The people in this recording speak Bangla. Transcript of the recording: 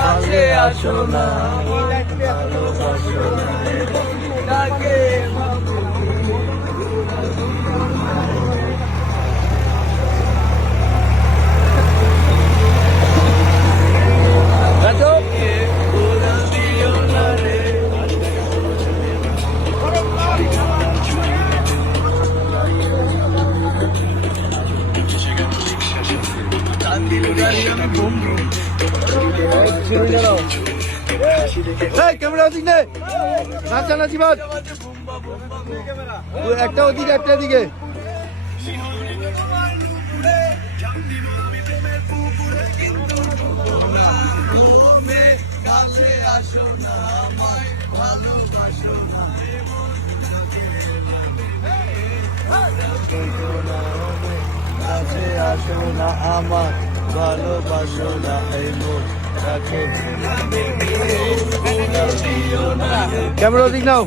কাছে আসো না ভালোবাসো না ডাকে ক্যামেরা ওদিক নে নাচানাচি বাদ একটা ওদিকে একটা দিকে কাছে আসো না আমায় ভালোবাসো না কাছে আসো না আমার ভালোবাসো না ক্যামেরা ওদিক নাও